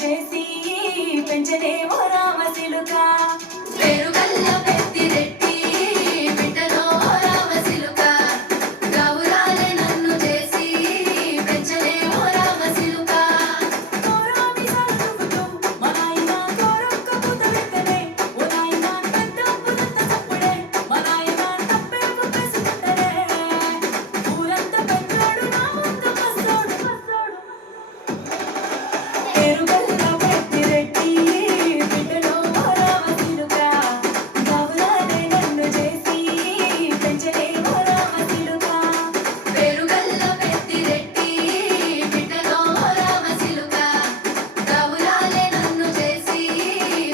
చేసి పెంచనే ఓ రామచిలుక పేరుగల్ల పెద్దిరెడ్డి బిడ్డలో రామచిలుక గౌరాలే నన్ను చేసి పెంచలే ఓ రామచిలుక కోరామి సాగుతూ మా నాయన కోరొక్క పూత పెట్టనే ఓ నాయన పెద్ద పులంత చప్పుడే మా నాయన తప్పేపు పెసుకుంటనే ఊరంత పెద్దోడు నా ముందు పస్తోడు పేరుగల్ల పెద్దిరెడ్డి బిడ్డలో ఓ రామచిలుక గౌరాలే నన్ను చేసి పెంచలే ఓ రామచిలుక పేరుగల్ల పెద్దిరెడ్డి బిడ్డలో రామచిలుక గౌరాలే నన్ను చేసి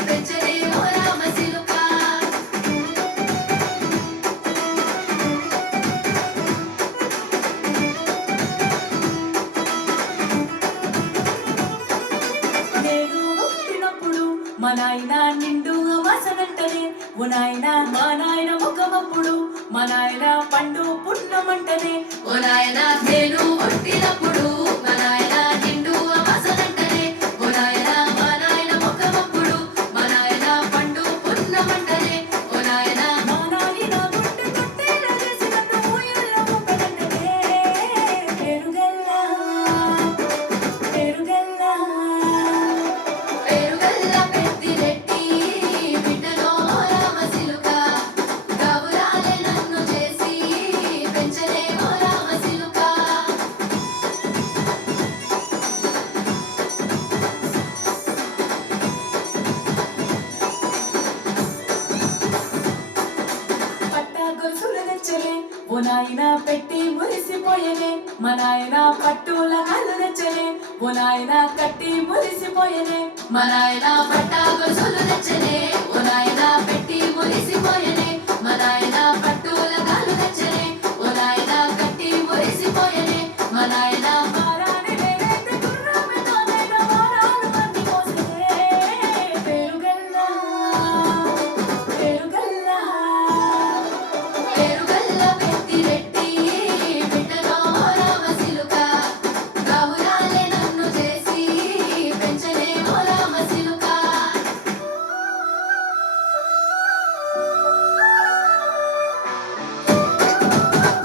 పెంచలే ఓ రామచిలుక నేను పుట్టినప్పుడు మా నాయన నిండు అమాసనంటనే ఓ నాయన మా నాయన ముఖమప్పుడు మా నాయన పండు పున్నమంటనే ఓ నాయన నేను పుట్టినప్పుడు మా నాయన నిండు అమాసనంటనే ఓ నాయన మా నాయన ముఖమప్పుడు మా నాయన పండు పున్నమంటనే ఓ నాయన మా నాయన గుండె కొట్టేలా చేసి నన్ను ఊయల్లో ఊపనంటనే పేరుగల్లా పేరుగల్ల పెద్దిరెడ్డి బిడ్డలో రామచిలుక గౌరాలే నన్ను చేసి పెంచలే ఓ రామచిలుక పట్ట గొలుసులు తెచ్చలే ఓ నాయన పెట్టి మురిసిపోయనే మా నాయన పట్టుల కళ్ళు తెచ్చలే ఓ నాయన కట్టి మురిసిపోయనే మా నాయన పట్ట గొలుసులు తెచ్చనే ఓ నాయన పెట్టి మురిసిపోయనే మా నాయన